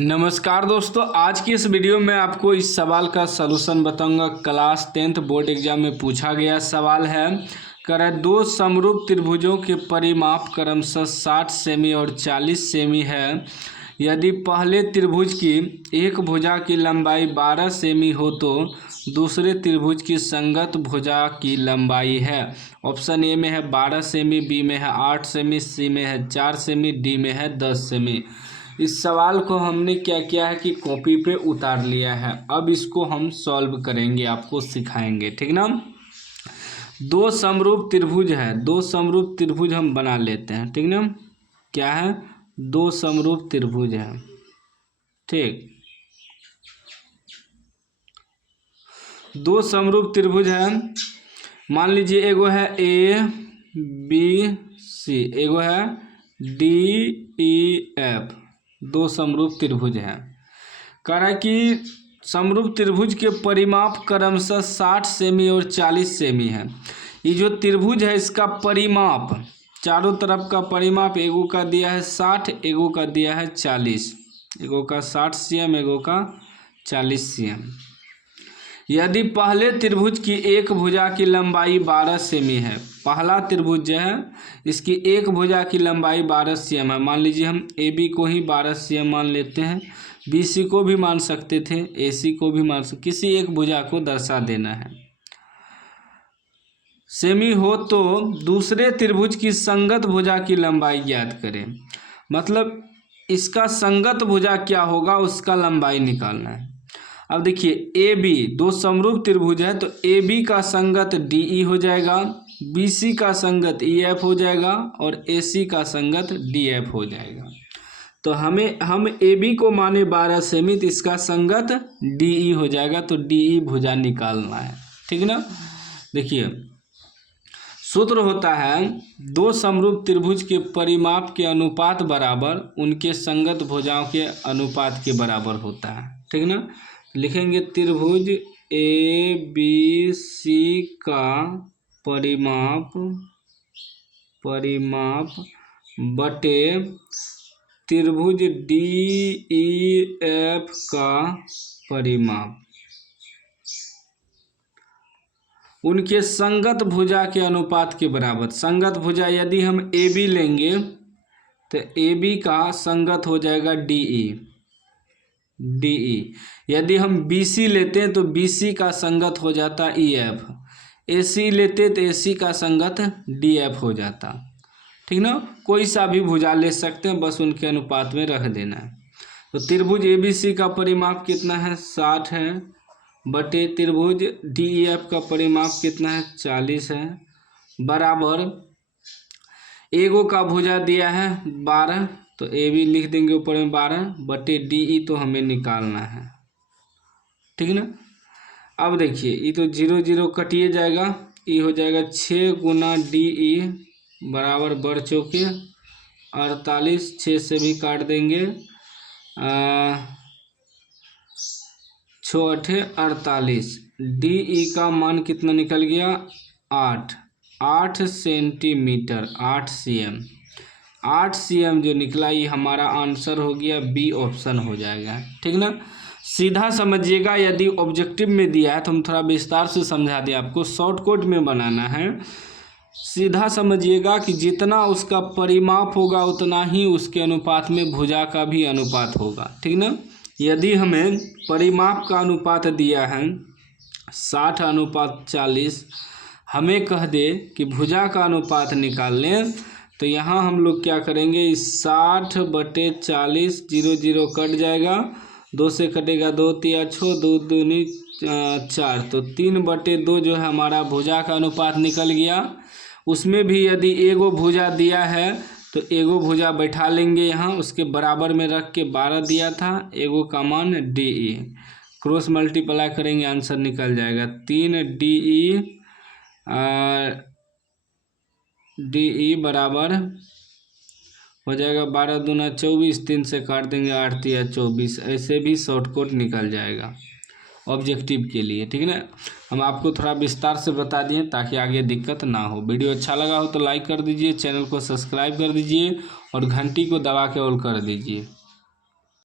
नमस्कार दोस्तों, आज की इस वीडियो में आपको इस सवाल का सलूशन बताऊंगा। क्लास 10th बोर्ड एग्जाम में पूछा गया सवाल है। कह दो समरूप त्रिभुजों के परिमाप क्रमशः 60 सेमी और 40 सेमी है। यदि पहले त्रिभुज की एक भुजा की लंबाई 12 सेमी हो तो दूसरे त्रिभुज की संगत भुजा की लंबाई है। ऑप्शन ए में है 12 सेमी, बी में है 8 सेमी, सी में है 4 सेमी, डी में है 10 सेमी। इस सवाल को हमने क्या किया है कि कॉपी पे उतार लिया है। अब इसको हम सॉल्व करेंगे, आपको सिखाएंगे, ठीक ना। दो समरूप त्रिभुज है, दो समरूप त्रिभुज हम बना लेते हैं, ठीक ना। क्या है? दो समरूप त्रिभुज है, ठीक। दो समरूप त्रिभुज है, मान लीजिए एगो है ए बी सी, एगो है डी ई एफ। दो समरूप त्रिभुज है। कह रहा है कि समरूप त्रिभुज के परिमाप क्रमशः 60 सेमी और 40 सेमी है। ये जो त्रिभुज है इसका परिमाप, चारों तरफ का परिमाप, एगो का दिया है 60, एगो का दिया है 40, एगो का 60 cm, एगो का 40 cm। यदि पहले त्रिभुज की एक भुजा की लंबाई 12 सेमी है, पहला त्रिभुज जो है इसकी एक भुजा की लंबाई 12 cm है। मान लीजिए हम ए बी को ही 12 cm मान लेते हैं, बी सी को भी मान सकते थे, ए सी को भी मान सकते, किसी एक भुजा को दर्शा देना है। सेमी हो तो दूसरे त्रिभुज की संगत भुजा की लंबाई ज्ञात करें। मतलब इसका संगत भुजा क्या होगा, उसका लंबाई निकालना है। अब देखिए ए बी, दो समरूप त्रिभुज है तो ए बी का संगत डी ई हो जाएगा, बी सी का संगत ई एफ हो जाएगा और ए सी का संगत डी एफ हो जाएगा। तो हम ए बी को माने 12 सेमी, तो इसका संगत डी ई हो जाएगा, तो डी ई भुजा निकालना है, ठीक ना। देखिए सूत्र होता है दो समरूप त्रिभुज के परिमाप के अनुपात बराबर उनके संगत भुजाओं के अनुपात के बराबर होता है, ठीक ना। लिखेंगे त्रिभुज ए बी सी का परिमाप बटे त्रिभुज डी ई एफ का परिमाप उनके संगत भुजा के अनुपात के बराबर। संगत भुजा यदि हम ए बी लेंगे तो ए बी का संगत हो जाएगा डी ई। यदि हम बी सी लेते हैं तो बी सी का संगत हो जाता ई एफ। ए सी लेते तो ए सी का संगत डी एफ हो जाता, ठीक ना। कोई सा भी भुजा ले सकते हैं, बस उनके अनुपात में रख देना है। तो त्रिभुज ए बी सी का परिमाप कितना है, 60 है, बटे त्रिभुज डी ई एफ का परिमाप कितना है, 40 है, बराबर एगो का भुजा दिया है 12, तो ए बी लिख देंगे ऊपर में 12, बटे डी ई तो हमें निकालना है, ठीक ना। अब देखिए ये तो 0 0 कटिए जाएगा, ये हो जाएगा 6 गुना डी ई बराबर बढ़ चौके 48, 6 से भी काट देंगे, 6 8 48। डी ई का मान कितना निकल गया, 8 सेंटीमीटर, 8 cm। 8 cm जो निकला ये हमारा आंसर हो गया, बी ऑप्शन हो जाएगा, ठीक ना। सीधा समझिएगा, यदि ऑब्जेक्टिव में दिया है तो हम थोड़ा विस्तार से समझा दें, आपको शॉर्टकट में बनाना है। सीधा समझिएगा कि जितना उसका परिमाप होगा उतना ही उसके अनुपात में भुजा का भी अनुपात होगा, ठीक ना। यदि हमें परिमाप का अनुपात दिया है 60:40, हमें कह दे कि भुजा का अनुपात निकाल लें, तो यहाँ हम लोग क्या करेंगे, 60/40, 0 0 कट जाएगा, 2 से कटेगा 2 3 6, 2 दूनी 4, तो 3/2 जो है हमारा भुजा का अनुपात निकल गया। उसमें भी यदि एगो भुजा दिया है तो एगो भुजा बैठा लेंगे यहाँ, उसके बराबर में रख के 12 दिया था, एगो का मान डी ई, क्रॉस मल्टीप्लाई करेंगे आंसर निकल जाएगा 3 डी ई बराबर हो जाएगा 12 दूना 24, 3 से काट देंगे 8 3 24। ऐसे भी शॉर्टकट निकल जाएगा ऑब्जेक्टिव के लिए, ठीक है ना। हम आपको थोड़ा विस्तार से बता दिए ताकि आगे दिक्कत ना हो। वीडियो अच्छा लगा हो तो लाइक कर दीजिए, चैनल को सब्सक्राइब कर दीजिए और घंटी को दबा के ऑल कर दीजिए।